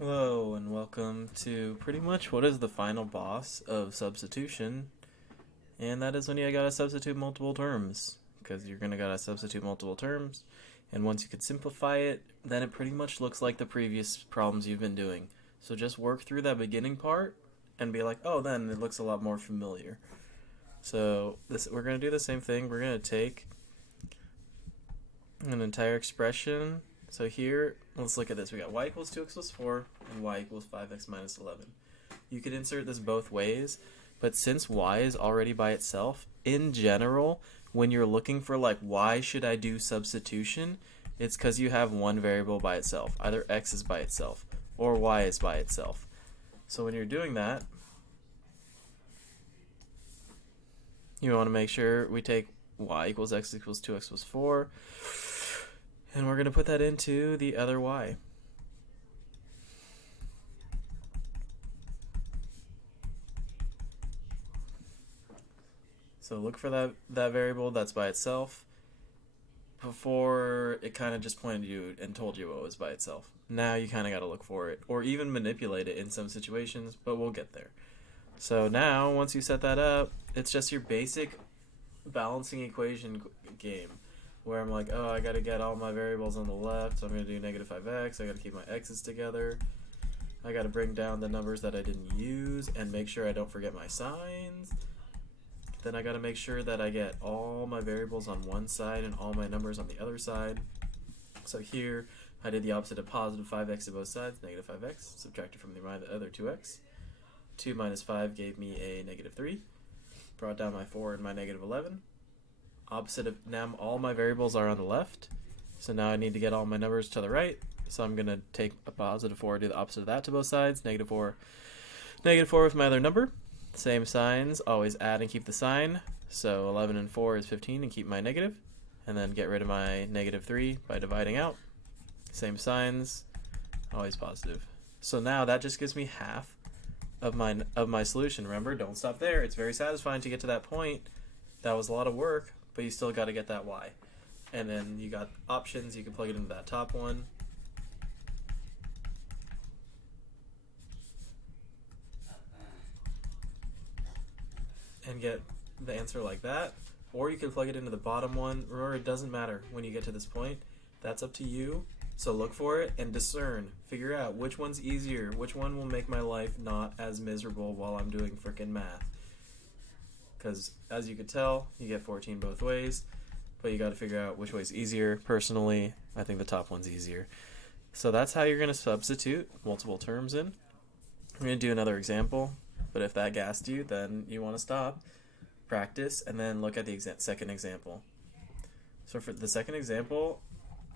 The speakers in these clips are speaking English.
Hello and welcome to pretty much what is the final boss of substitution, and that is when you gotta substitute multiple terms, because you're gonna gotta substitute multiple terms, and once you can simplify it, then it pretty much looks like the previous problems you've been doing. So just work through that beginning part and be like, oh, then it looks a lot more familiar. So we're gonna do the same thing. We're gonna take an entire expression. So here, let's look at this. We got y equals 2x plus 4 and y equals 5x minus 11. You could insert this both ways, but since y is already by itself, in general, when you're looking for like why should I do substitution, it's because you have one variable by itself. Either x is by itself or y is by itself. So when you're doing that, you want to make sure we take y equals x equals 2x plus 4, and we're going to put that into the other y. So look for that variable that's by itself. Before, it kind of just pointed you and told you what was by itself. Now you kind of got to look for it, or even manipulate it in some situations, but we'll get there. So now, once you set that up, it's just your basic balancing equation game, where I'm like, oh, I got to get all my variables on the left, so I'm going to do negative 5x, I got to keep my x's together, I got to bring down the numbers that I didn't use, and make sure I don't forget my signs. Then I got to make sure that I get all my variables on one side and all my numbers on the other side. So here, I did the opposite of positive 5x to both sides, negative 5x, subtracted from the other 2x. 2 minus 5 gave me a negative 3. Brought down my 4 and my negative 11. Opposite of, now all my variables are on the left, so now I need to get all my numbers to the right. So I'm going to take a positive 4, do the opposite of that to both sides, negative 4 with my other number. Same signs, always add and keep the sign. So 11 and 4 is 15 and keep my negative. And then get rid of my negative 3 by dividing out. Same signs, always positive. So now that just gives me half of my solution. Remember, don't stop there. It's very satisfying to get to that point. That was a lot of work, but you still got to get that y. And then you got options. You can plug it into that top one. And get the answer like that, or you can plug it into the bottom one. Remember, it doesn't matter when you get to this point. That's up to you. So look for it and discern. Figure out which one's easier, which one will make my life not as miserable while I'm doing frickin' math. Because as you could tell, you get 14 both ways, but you got to figure out which way's easier. Personally, I think the top one's easier. So that's how you're going to substitute multiple terms in. I'm going to do another example. But if that gassed you, then you want to stop, practice, and then look at the second example. So for the second example,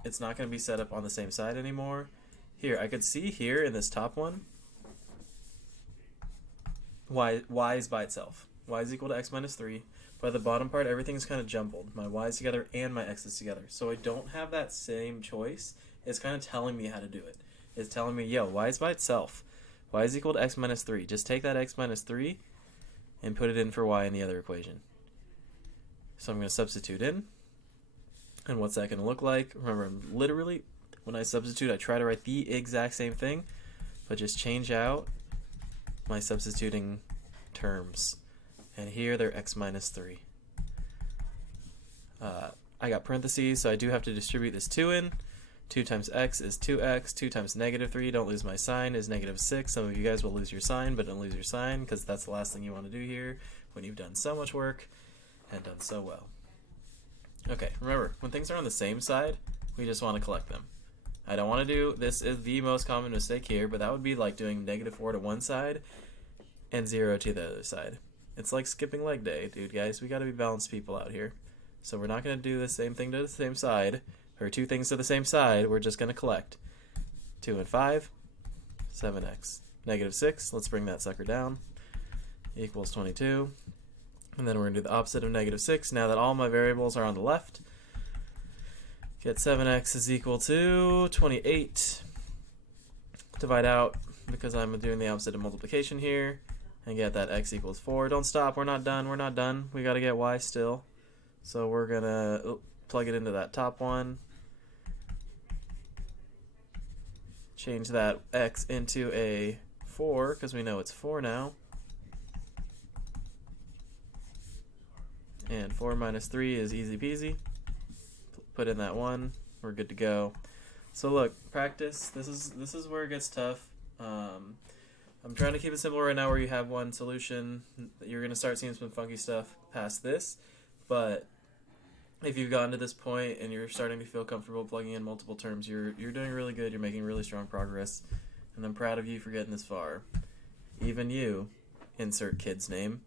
it's not going to be set up on the same side anymore. Here, I could see here in this top one, y is by itself. Y is equal to x minus 3. By the bottom part, everything's kind of jumbled. My y is together and my x is together. So I don't have that same choice. It's kind of telling me how to do it. It's telling me, yo, y is by itself. Y is equal to x minus 3. Just take that x minus 3 and put it in for y in the other equation. So I'm going to substitute in. And what's that going to look like? Remember, literally, when I substitute, I try to write the exact same thing, but just change out my substituting terms. And here they're x minus 3. I got parentheses, so I do have to distribute this 2 in. 2 times x is 2x. 2 times negative 3, don't lose my sign, is negative 6. Some of you guys will lose your sign, but don't lose your sign, because that's the last thing you want to do here when you've done so much work and done so well. Okay, remember, when things are on the same side, we just want to collect them. I don't want to do, this is the most common mistake here, but that would be like doing negative 4 to one side and 0 to the other side. It's like skipping leg day, dude, guys. We got to be balanced people out here. So we're not going to do the same thing to the same side, or two things to the same side. We're just going to collect 2 and 5, 7x. Negative 6, let's bring that sucker down, equals 22. And then we're going to do the opposite of negative 6. Now that all my variables are on the left, get 7x is equal to 28. Divide out, because I'm doing the opposite of multiplication here, and get that x equals 4. Don't stop, we're not done, we're not done. We got to get y still. So we're going to plug it into that top one. Change that x into a 4 because we know it's 4 now. And 4 minus 3 is easy peasy. Put in that 1. We're good to go. So look, practice. This is where it gets tough. I'm trying to keep it simple right now where you have one solution. You're going to start seeing some funky stuff past this. But if you've gotten to this point and you're starting to feel comfortable plugging in multiple terms, you're doing really good. You're making really strong progress. And I'm proud of you for getting this far. Even you, insert kid's name.